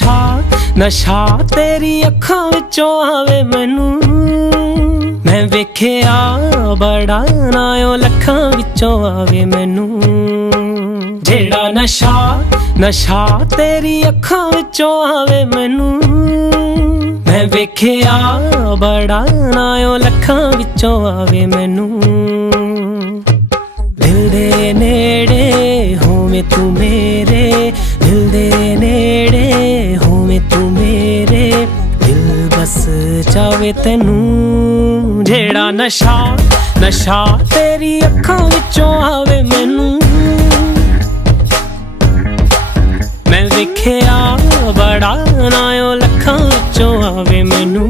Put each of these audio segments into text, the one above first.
नशा नशा तेरी अखां विचों आवे मैनू। मैं वेखिया बड़ा ना ओ लखां विचों आवे मैनू। जेड़ा नशा नशा तेरी अखां विचों आवे मैनू। मैं वेखिया बड़ा ना ओ लखां विचों आवे मैनू। दिल दे नेड़े होवे तू मेरे, दिल दे नेड़े होवे तू मेरे, दिल बस चावे तैनू। जेड़ा नशा नशा तेरी अखां विचों आवे मैनू। मैं वेखिया बड़ा ना ओ लखां विचों आवे मैनू।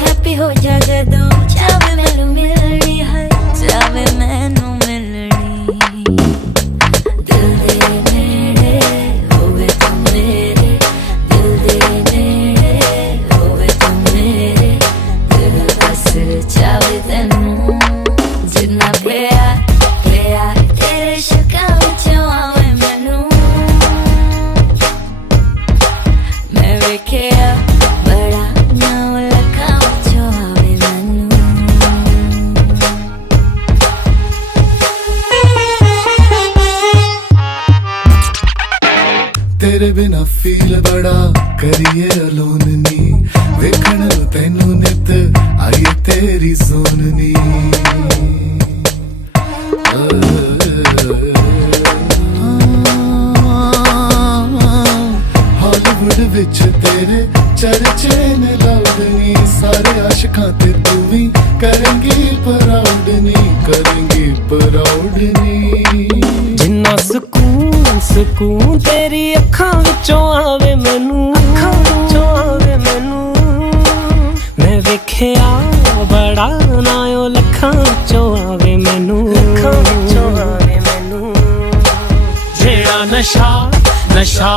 हैप्पी हो जा जदों चावे मैनू मिलनी है, चावे मैनू मिलनी। दिल दे नेड़े होवे तू मेरे, दिल दे नेड़े होवे तू मेरे, दिल बस चावे तैनू। जिन्ना प्यार तेरे शक्कां विचों आवे मैनू। मैं वेखिया बड़ा ना ओ लखां विचों आवे मैनू। तेरे बिना फील बड़ा करिए अलोन नी। वेखण तैनू नित आई तेरी सोननी। हॉलीवुड विच तेरे चर्चे ने लाउडनी। सारे आशिकां ते तू भी करेंगी प्राउड नी, करेंगी प्राउड नी। जिन्ना सुकून सुकून तेरी अखां विचों आवे मैनू। अखां विचों आवे मैनू। मैं वेखिया बड़ा ना ओ लखां विचों आवे मैनू। लखां विचों आवे मैनू। जेड़ा नशा नशा